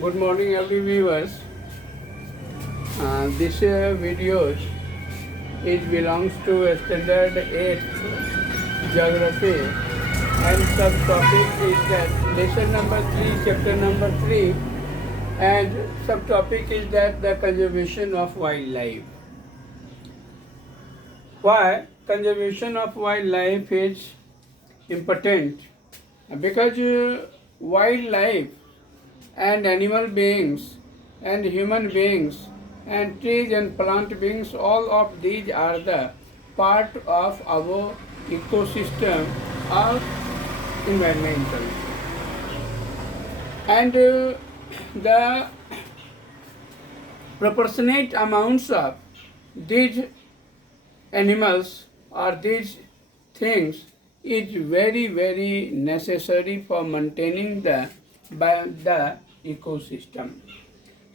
Good morning, every viewers. This video it belongs to standard 8th geography, and subtopic is that lesson number 3, chapter number 3, and subtopic is that the conservation of wildlife. Why conservation of wildlife is important? Because wildlife and animal beings and human beings and trees and plant beings, all of these are the part of our ecosystem or environmental. And the proportionate amounts of these animals or these things is very necessary for maintaining the ecosystem.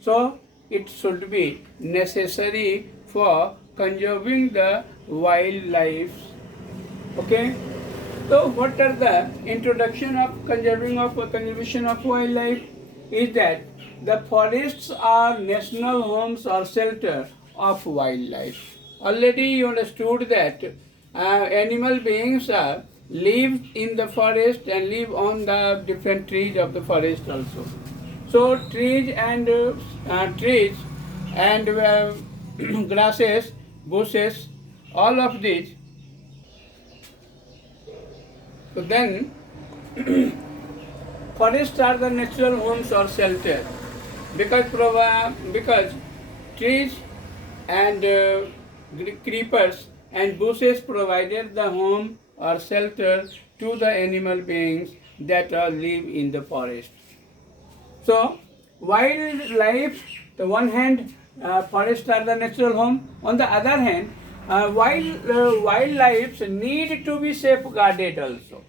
So it should be necessary for conserving the wildlife. Okay. So what are the introduction of conservation of wildlife? Is that the forests are national homes or shelter of wildlife. Already you understood that animal beings live in the forest and live on the different trees of the forest also. So trees and grasses, bushes, all of these. So then, forests are the natural homes or shelter because trees and creepers and bushes provided the home or shelter to the animal beings that live in the forest. So, wildlife, the one hand, forests are the natural home. On the other hand, wildlife need to be safeguarded also.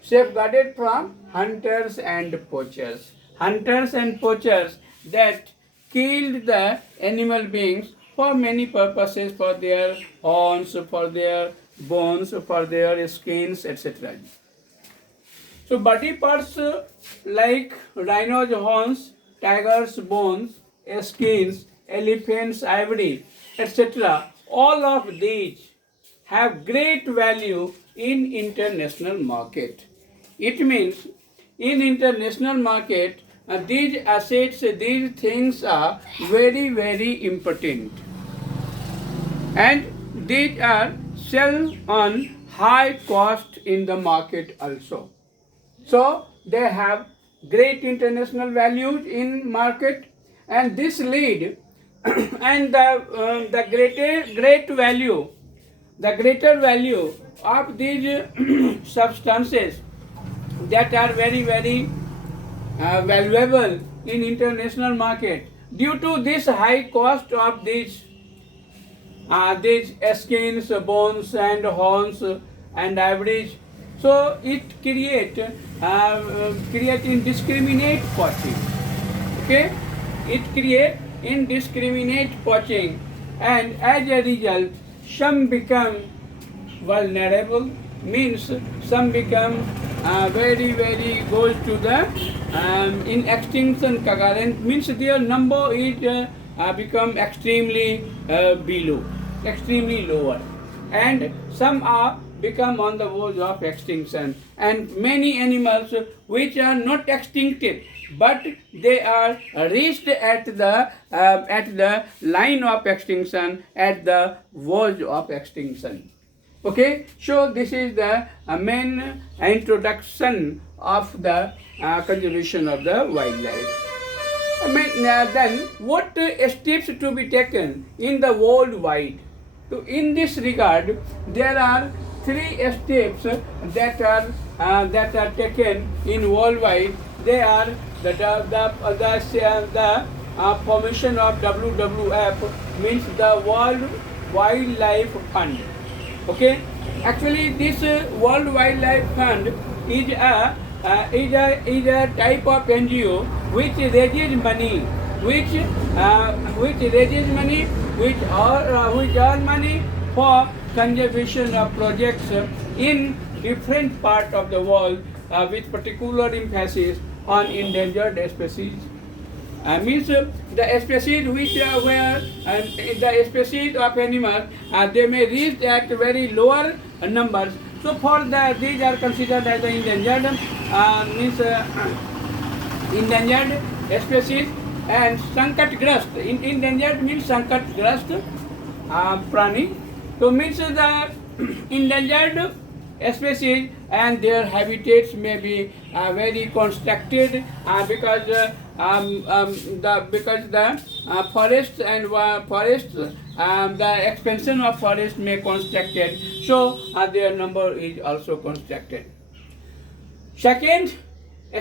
Safeguarded from hunters and poachers. Hunters and poachers that killed the animal beings for many purposes, for their horns, for their bones, for their skins, etc. So body parts like rhino's horns, tiger's bones, skins, elephant's ivory, etc. All of these have great value in international market. It means in international market these assets, these things are very important, and these are sell on high cost in the market also. So they have great international values in market, and this lead and the greater value of these substances that are very valuable in international market due to this high cost of these skins, bones and horns and ivories. So it create indiscriminate poaching. Okay, it create indiscriminate poaching, and as a result, some become vulnerable. Means some become very goes to the in extinction current. Means their number is become extremely below, extremely lower, and some are become on the verge of extinction, and many animals which are not extincted but they are reached at the line of extinction, at the verge of extinction. Okay, so this is the main introduction of the conservation of the wildlife. Then what steps to be taken in the worldwide? So in this regard, there are 3 steps that are taken in worldwide. They are the formation of WWF, means the World Wildlife Fund. Okay, actually this World Wildlife Fund is a type of NGO which raises money, which earn money for conservation of projects in different parts of the world with particular emphasis on endangered species Means the species which where the species of animals they may reach at very lower numbers. So for these are considered as the endangered means endangered species and Sankatgrast. Endangered means Sankatgrast prani. So means the endangered species and their habitats may be very constructed because the forests and forests the expansion of forest may constructed, so their number is also constructed. Second,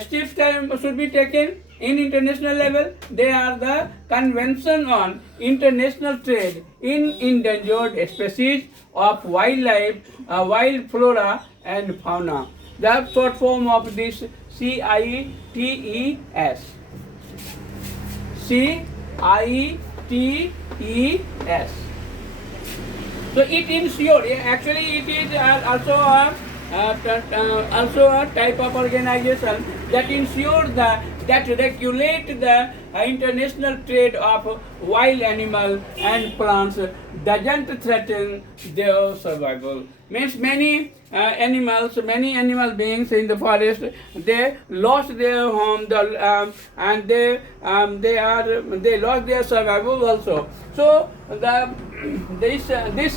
steps should be taken in international level. They are the Convention on International Trade in Endangered Species of Wildlife, Wild Flora and Fauna. The short form of this CITES. CITES. So it ensures, actually it is also a type of organization that ensures that regulate the international trade of wild animal and plants doesn't threaten their survival. Means many animal beings in the forest, they lost their home, and they lost their survival also. So this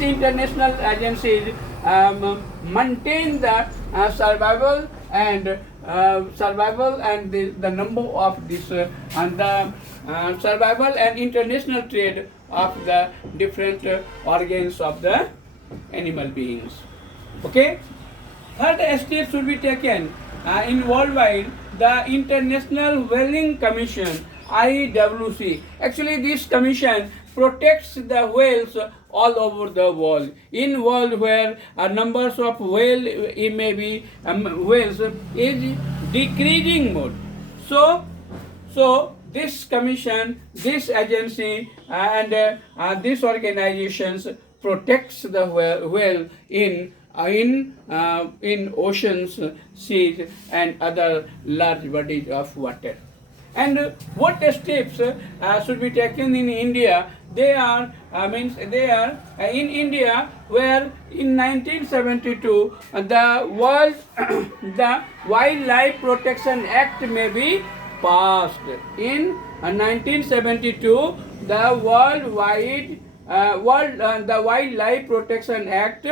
international agencies maintain the survival and the number of this and the survival and international trade of the different organs of the animal beings. Okay. Third step should be taken in worldwide, the International Whaling Commission, IWC. Actually, this commission protects the whales all over the world. In world where numbers of whales is decreasing mode. So this commission, this agency, and these organizations protects the whale in oceans, seas, and other large bodies of water. And what steps should be taken in India? They are in India, where in 1972 the Wildlife Protection Act may be passed. In 1972, the Wildlife Protection Act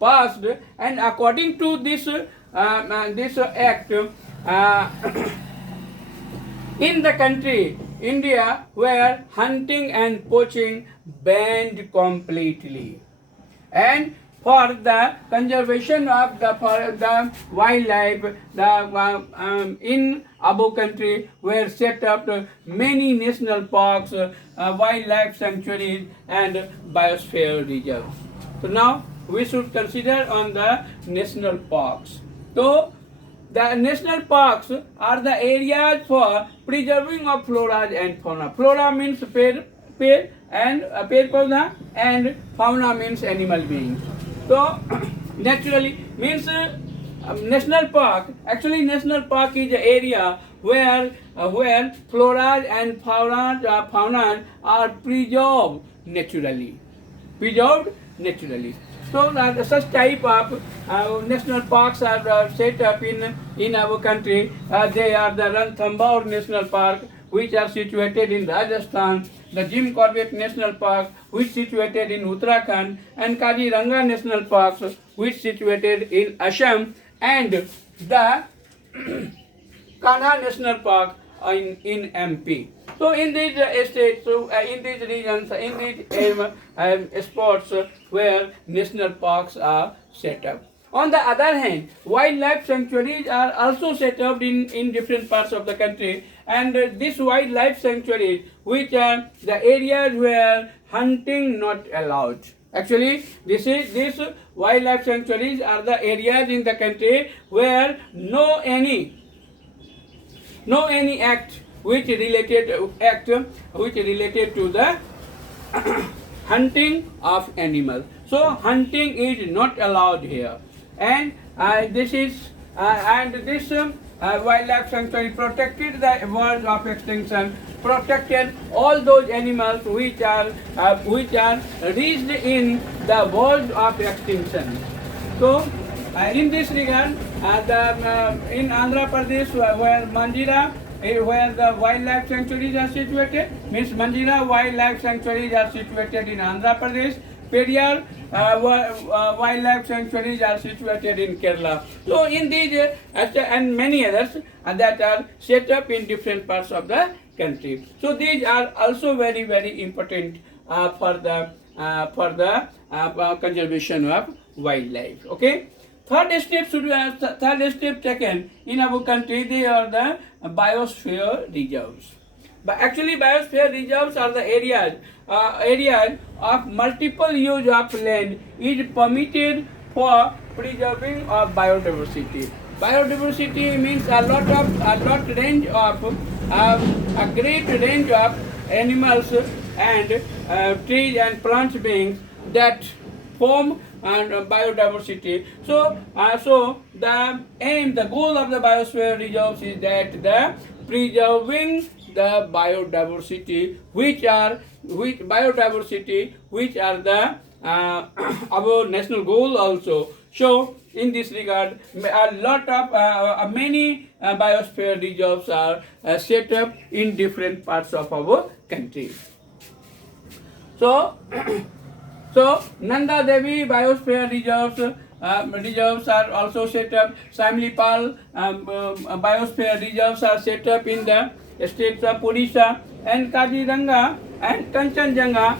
passed, and according to this act, in the country India, where hunting and poaching banned completely, and for the conservation of the wildlife, in our country were set up many national parks, wildlife sanctuaries, and biosphere reserves. So now we should consider on the national parks. So the national parks are the areas for preserving of flora and fauna. Flora means peer पौधा, and fauna means animal beings. So naturally means national park. Actually, national park is the area where flora and fauna are preserved naturally. So such type of national parks are set up in our country. They are the Ranthambore National Park, which are situated in Rajasthan, the Jim Corbett National Park, which is situated in Uttarakhand, and Kaziranga National Park, which is situated in Assam, and the Kanha National Park in MP. So in these states, in these regions, in these spots where national parks are set up. On the other hand, wildlife sanctuaries are also set up in different parts of the country, and these wildlife sanctuaries, which are the areas where hunting not allowed. Actually, these wildlife sanctuaries are the areas in the country where no any act which related to the hunting of animals. So hunting is not allowed here, and this wildlife sanctuary protected the verge of extinction, protected all those animals which are reached in the verge of extinction. So, in this regard, in Andhra Pradesh, where Manjira, where the wildlife sanctuaries are situated, means Manjira wildlife sanctuaries are situated in Andhra Pradesh. Periyar wildlife sanctuaries are situated in Kerala. So, in these and many others that are set up in different parts of the country. So, these are also very very important for the conservation of wildlife. Okay. Third step taken in our country, they are the biosphere reserves. But actually, biosphere reserves are the areas of multiple use of land is permitted for preserving of biodiversity. Biodiversity means a great range of animals and trees and plant beings that form and biodiversity. So the goal of the biosphere reserves is that the preserving the biodiversity, which are the our national goal also. So in this regard, a lot of many biosphere reserves are set up in different parts of our country. So So, Nanda Devi Biosphere reserves are also set up. Samlipal Biosphere reserves are set up in the states of Odisha, and Kaziranga and Kanchenjunga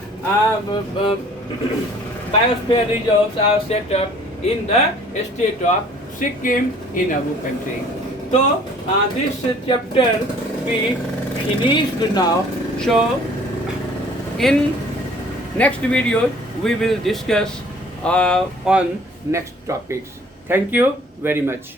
Biosphere reserves are set up in the state of Sikkim in our country. So, this chapter we finished now. So, in next video we will discuss on next topics. Thank you very much.